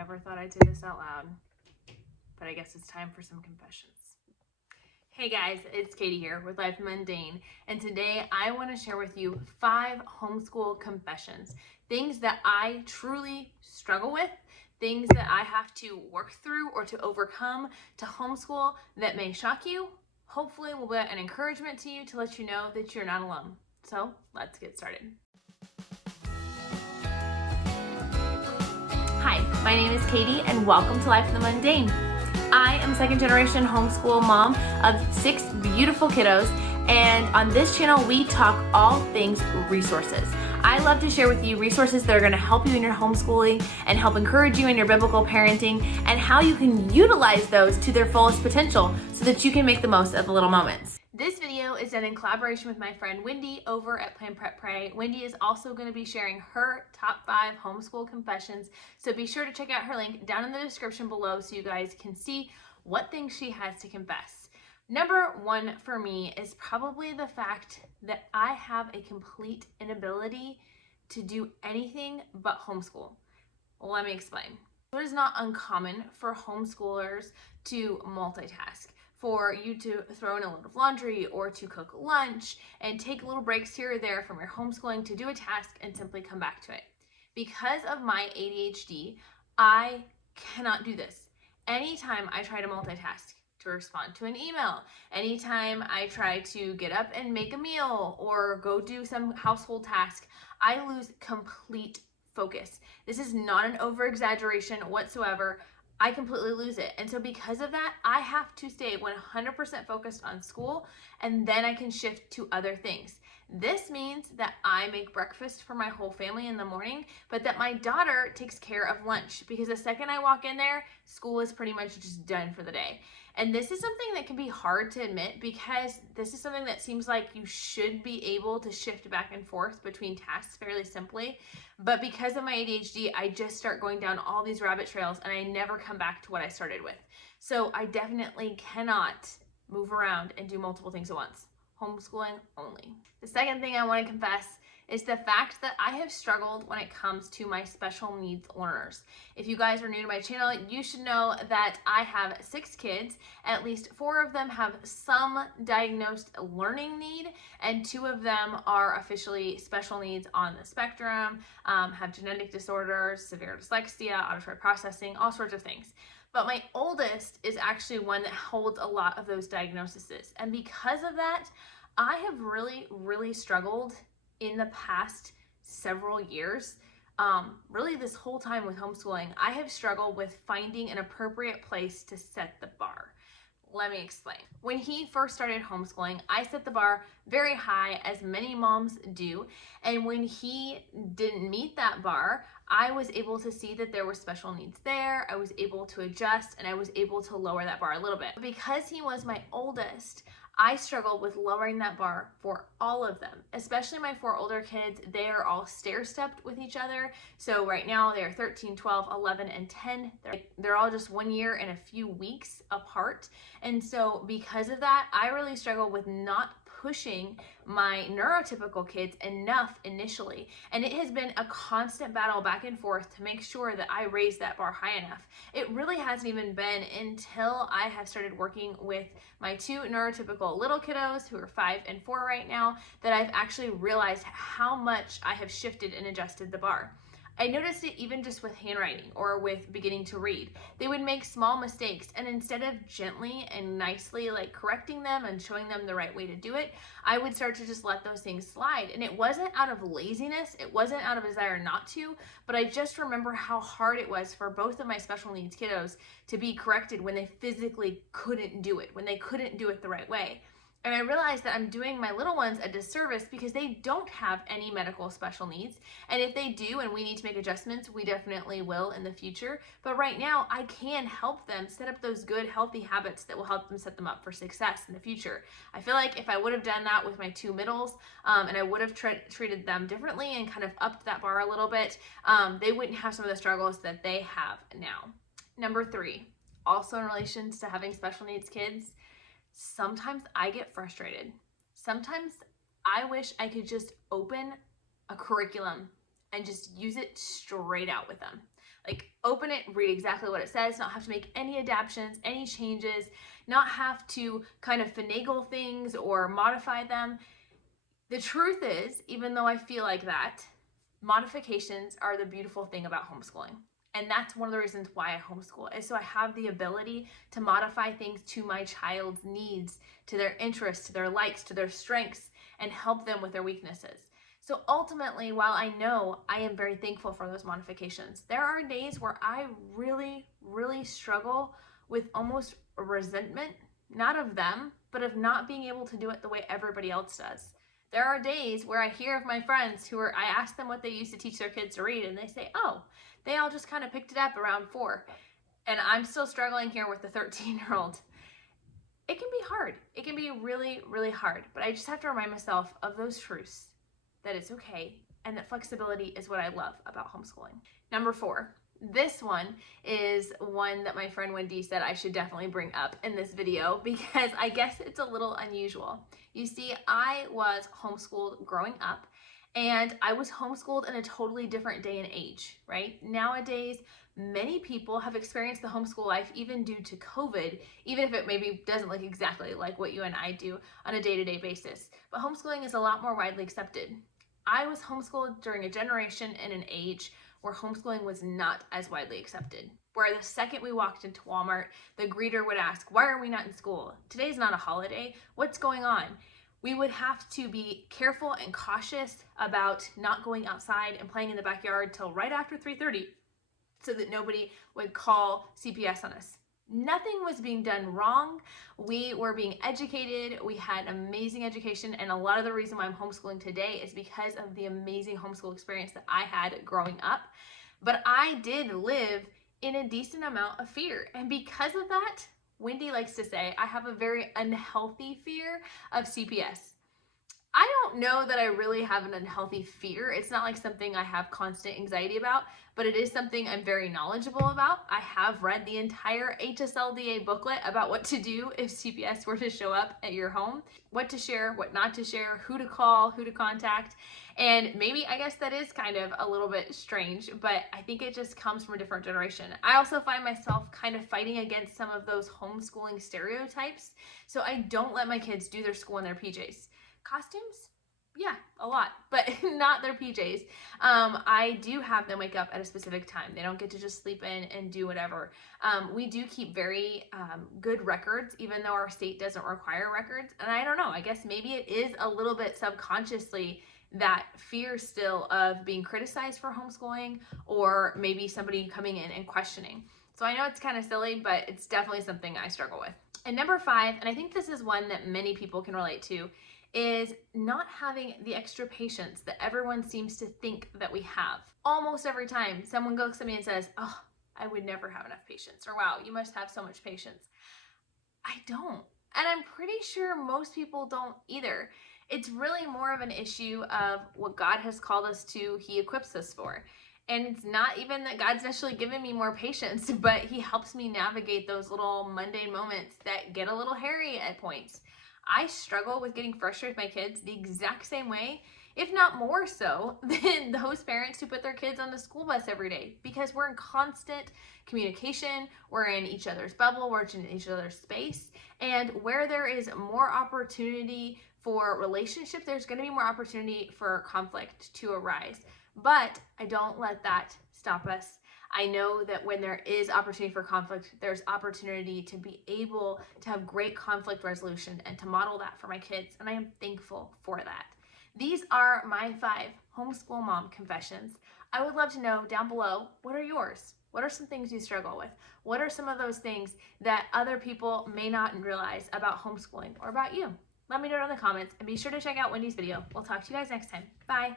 never thought I'd say this out loud, but I guess it's time for some confessions. Hey guys, it's Katie here with Life Mundane, and today I want to share with you 5 homeschool confessions. Things that I truly struggle with, things that I have to work through or to overcome to homeschool that may shock you. Hopefully will be an encouragement to you to let you know that you're not alone. So let's get started. Hi, my name is Katie and welcome to Life in the Mundane. I am second generation homeschool mom of 6 beautiful kiddos, and on this channel we talk all things resources. I love to share with you resources that are going to help you in your homeschooling and help encourage you in your biblical parenting, and how you can utilize those to their fullest potential so that you can make the most of the little moments. This video is done in collaboration with my friend Wendy over at Plan Prep Pray. Wendy is also going to be sharing her top 5 homeschool confessions, so be sure to check out her link down in the description below so you guys can see what things she has to confess. Number 1 for me is probably the fact that I have a complete inability to do anything but homeschool. Let me explain. It is not uncommon for homeschoolers to multitask, for you to throw in a load of laundry or to cook lunch and take little breaks here or there from your homeschooling to do a task and simply come back to it. Because of my ADHD, I cannot do this. Anytime I try to multitask, to respond to an email, anytime I try to get up and make a meal or go do some household task, I lose complete focus. This is not an over-exaggeration whatsoever. I completely lose it. And so because of that, I have to stay 100% focused on school, and then I can shift to other things. This means that I make breakfast for my whole family in the morning, but that my daughter takes care of lunch, because the second I walk in there, school is pretty much just done for the day. And this is something that can be hard to admit, because this is something that seems like you should be able to shift back and forth between tasks fairly simply. But because of my ADHD, I just start going down all these rabbit trails and I never come back to what I started with. So I definitely cannot move around and do multiple things at once. Homeschooling only. The second thing I want to confess is the fact that I have struggled when it comes to my special needs learners. If you guys are new to my channel, you should know that I have 6 kids. At least 4 of them have some diagnosed learning need, and 2 of them are officially special needs on the spectrum, have genetic disorders, severe dyslexia, auditory processing, all sorts of things. But my oldest is actually one that holds a lot of those diagnoses. And because of that, I have really struggled in the past several years. Really this whole time with homeschooling, I have struggled with finding an appropriate place to set the bar. Let me explain. When he first started homeschooling, I set the bar very high, as many moms do. And when he didn't meet that bar, I was able to see that there were special needs there. I was able to adjust, and I was able to lower that bar a little bit. Because he was my oldest, I struggled with lowering that bar for all of them, especially my 4 older kids. They are all stair-stepped with each other. So right now they're 13, 12, 11, and 10. They're all just 1 year and a few weeks apart. And so because of that, I really struggled with not pushing my neurotypical kids enough initially. And it has been a constant battle back and forth to make sure that I raise that bar high enough. It really hasn't even been until I have started working with my 2 neurotypical little kiddos, who are 5 and 4 right now, that I've actually realized how much I have shifted and adjusted the bar. I noticed it even just with handwriting or with beginning to read. They would make small mistakes, and instead of gently and nicely correcting them and showing them the right way to do it, I would start to just let those things slide. And it wasn't out of laziness, it wasn't out of desire not to, but I just remember how hard it was for both of my special needs kiddos to be corrected when they physically couldn't do it, when they couldn't do it the right way. And I realized that I'm doing my little ones a disservice, because they don't have any medical special needs. And if they do and we need to make adjustments, we definitely will in the future. But right now, I can help them set up those good, healthy habits that will help them set them up for success in the future. I feel like if I would have done that with my 2 middles, and I would have treated them differently and kind of upped that bar a little bit, they wouldn't have some of the struggles that they have now. Number 3, also in relation to having special needs kids, sometimes I get frustrated. Sometimes I wish I could just open a curriculum and just use it straight out with them. Like, open it, read exactly what it says, not have to make any adaptations, any changes, not have to kind of finagle things or modify them. The truth is, even though I feel like that, modifications are the beautiful thing about homeschooling. And that's one of the reasons why I homeschool, is so I have the ability to modify things to my child's needs, to their interests, to their likes, to their strengths, and help them with their weaknesses. So ultimately, while I know I am very thankful for those modifications, there are days where I really, really struggle with almost resentment, not of them, but of not being able to do it the way everybody else does. There are days where I hear of my friends I ask them what they used to teach their kids to read, and they say, oh, they all just kind of picked it up around 4. And I'm still struggling here with the 13-year-old. It can be hard. It can be really, really hard. But I just have to remind myself of those truths, that it's okay, and that flexibility is what I love about homeschooling. Number 4. This one is one that my friend Wendy said I should definitely bring up in this video because I guess it's a little unusual. You see, I was homeschooled growing up, and I was homeschooled in a totally different day and age, right? Nowadays, many people have experienced the homeschool life even due to COVID, even if it maybe doesn't look exactly like what you and I do on a day-to-day basis. But homeschooling is a lot more widely accepted. I was homeschooled during a generation and an age where homeschooling was not as widely accepted. Where the second we walked into Walmart, the greeter would ask, why are we not in school? Today's not a holiday. What's going on? We would have to be careful and cautious about not going outside and playing in the backyard till right after 3:30 so that nobody would call CPS on us. Nothing was being done wrong. We were being educated. We had amazing education. And a lot of the reason why I'm homeschooling today is because of the amazing homeschool experience that I had growing up. But I did live in a decent amount of fear. And because of that, Wendy likes to say, I have a very unhealthy fear of CPS. I don't know that I really have an unhealthy fear. It's not like something I have constant anxiety about, but it is something I'm very knowledgeable about. I have read the entire HSLDA booklet about what to do if CPS were to show up at your home, what to share, what not to share, who to call, who to contact. And maybe, I guess that is kind of a little bit strange, but I think it just comes from a different generation. I also find myself kind of fighting against some of those homeschooling stereotypes. So I don't let my kids do their school in their PJs. Costumes? Yeah, a lot, but not their PJs. I do have them wake up at a specific time. They don't get to just sleep in and do whatever. We do keep very good records, even though our state doesn't require records. And I don't know, I guess maybe it is a little bit subconsciously that fear still of being criticized for homeschooling, or maybe somebody coming in and questioning. So I know it's kind of silly, but it's definitely something I struggle with. And number 5, and I think this is one that many people can relate to, is not having the extra patience that everyone seems to think that we have. Almost every time someone goes to me and says, oh, I would never have enough patience, or wow, you must have so much patience. I don't. And I'm pretty sure most people don't either. It's really more of an issue of what God has called us to, He equips us for. And it's not even that God's necessarily given me more patience, but He helps me navigate those little mundane moments that get a little hairy at points. I struggle with getting frustrated with my kids the exact same way, if not more so, than those parents who put their kids on the school bus every day, because we're in constant communication, we're in each other's bubble, we're in each other's space, and where there is more opportunity for relationship, there's going to be more opportunity for conflict to arise. But I don't let that stop us. I know that when there is opportunity for conflict, there's opportunity to be able to have great conflict resolution and to model that for my kids, and I am thankful for that. These are my 5 homeschool mom confessions. I would love to know down below, what are yours? What are some things you struggle with? What are some of those things that other people may not realize about homeschooling or about you? Let me know in the comments, and be sure to check out Wendy's video. We'll talk to you guys next time. Bye.